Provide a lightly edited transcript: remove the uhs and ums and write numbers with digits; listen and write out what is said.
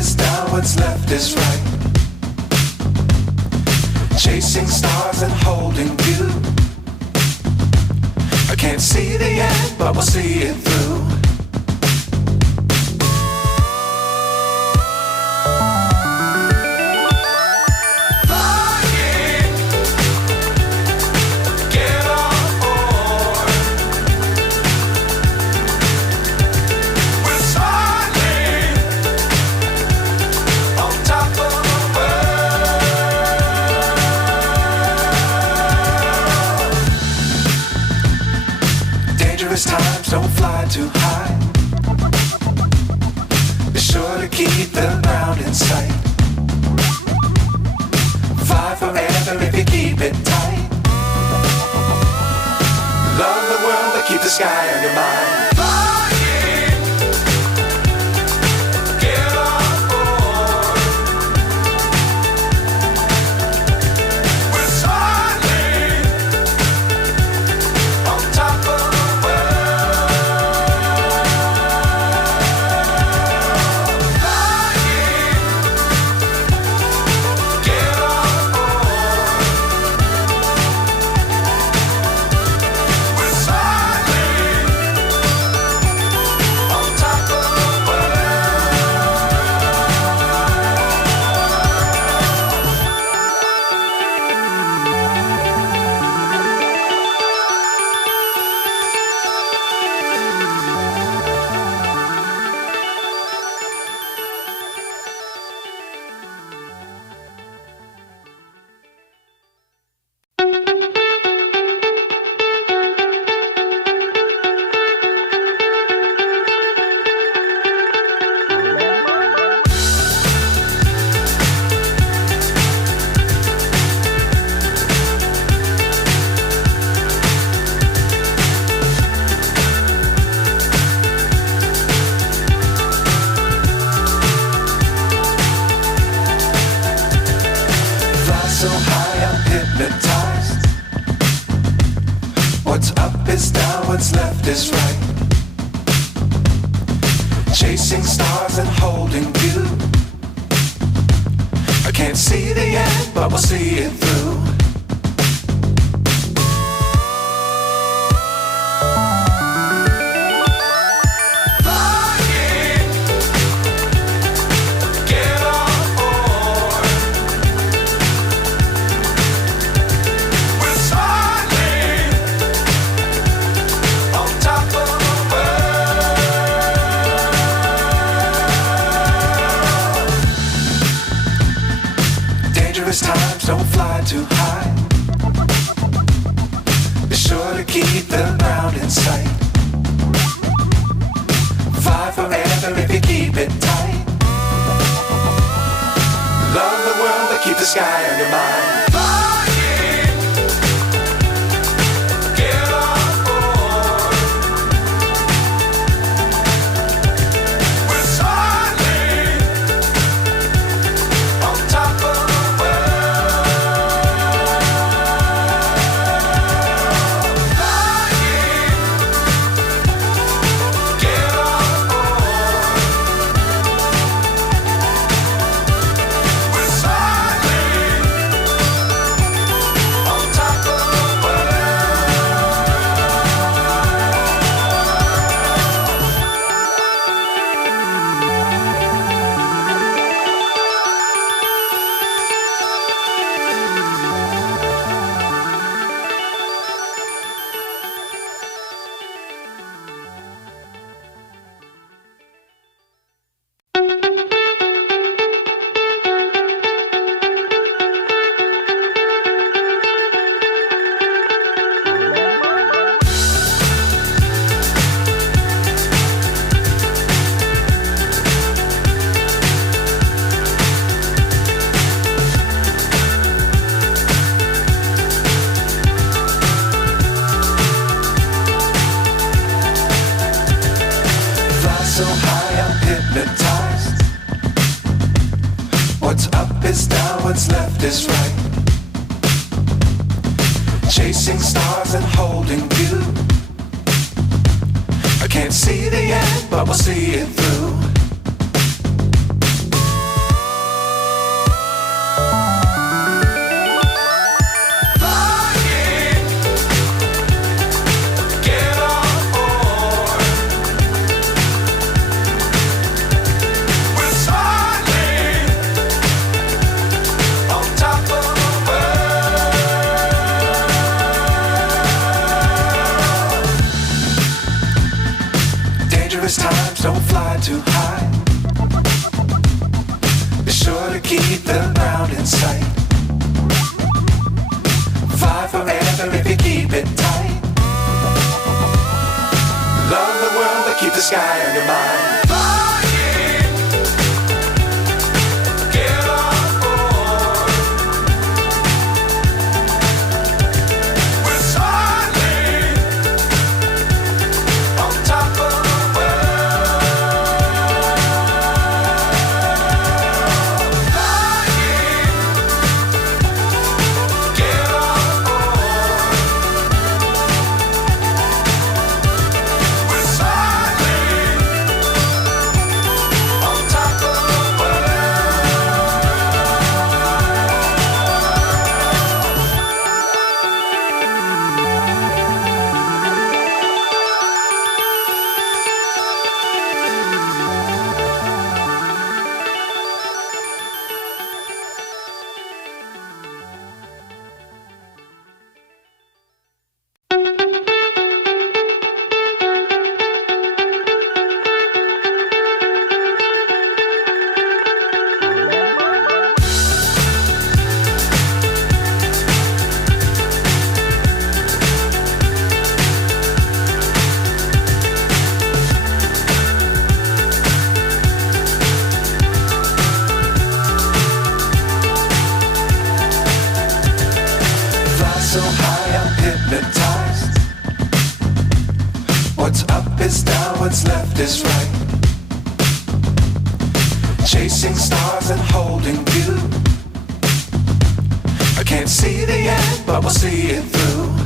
is down, what's left is right. Chasing stars and holding you. I can't see the end, but we'll see it through. Times don't fly too high. Be sure to keep the ground in sight. Fly forever if you keep it tight. Love the world but keep the sky on your mind. So high I'm hypnotized. What's up is down, what's left is right. Chasing stars and holding you. I can't see the end, but we'll see it through. Times don't fly too high. Be sure to keep the ground in sight. Fly forever if you keep it tight. Love the world but keep the sky on your mind. So high I'm hypnotized. What's up is down, what's left is right. Chasing stars and holding you. I can't see the end, but we'll see it through. don't fly too high. Be sure to keep the ground in sight. Fly forever if you keep it tight. Love the world but keep the sky on your mind. So high I'm hypnotized. What's up is down, what's left is right. Chasing stars and holding you. I can't see the end, but we'll see it through.